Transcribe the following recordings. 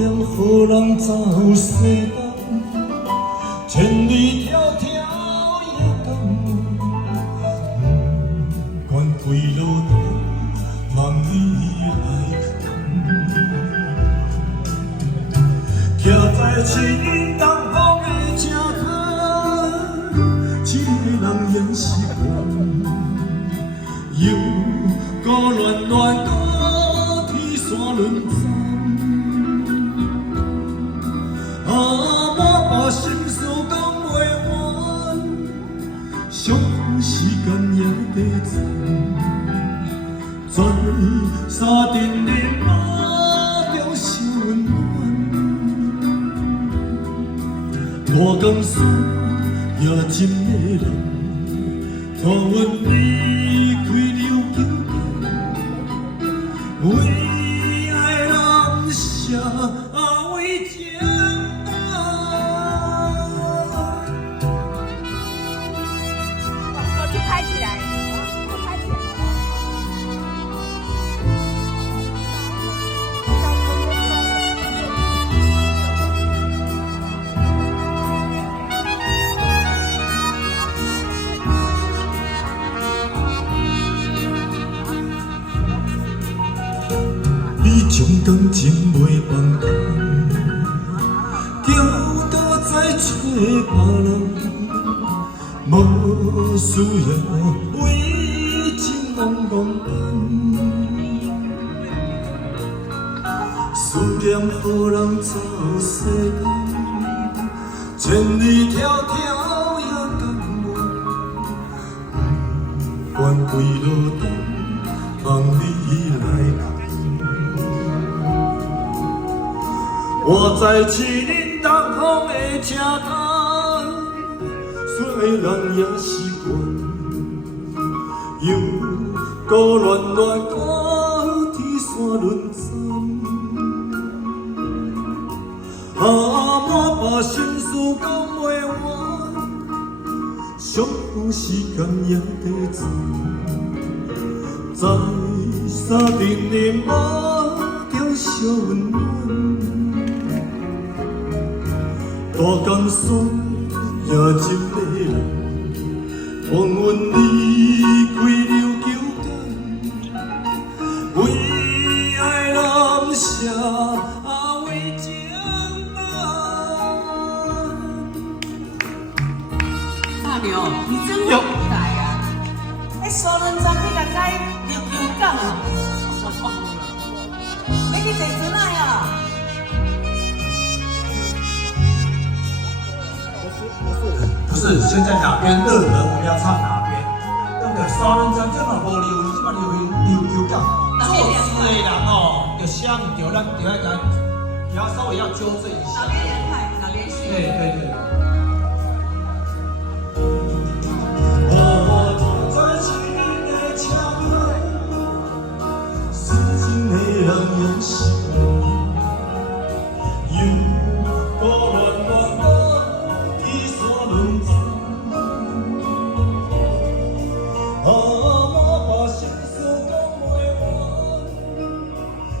念好人走西东，千里迢迢也甘愿，不管归路途，望你来墾。徛在七里东风的正头，一个人演习惯，又孤恋恋到天山沦陷。 我心事讲袂完，相逢时间也短暂，在沙丁林马中受温暖。大江山也真迷人，托阮离开流九为爱人写为情。 拍起来，我拍起来。你将感情袂放空，叫倒在找别人。 无需要为情茫茫思念好人走西东，千里迢迢也甘愿，不管归路途，望你来墾。我在七里东风的正头。 虽然也习惯，又孤恋恋到天山沦陷。满把心事讲袂完，相逢时间也短暂，在沙丁林马中受温暖。大江山。 也真迷人，望阮离开流九间，为爱人写为情大牛，你真有才啊！哎，苏伦章你甲改流九港啊？要去坐船啊呀？ 不是，现在哪边热门，我们要唱哪边。对不对？双人针这么无流，这么流感，做事的人哦，就想对咱对咱也要稍微要纠正一下。哪边人派，哪边去？对对对。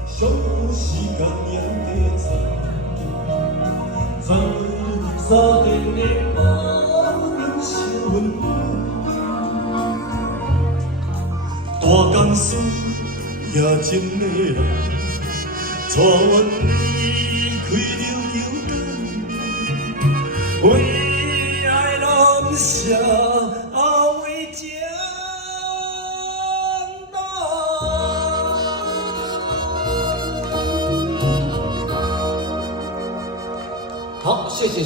相逢时间也短暂，在沙丁林马中受温暖。大江山也真迷人，带阮离开流九间，为爱人写为情。 好，谢谢。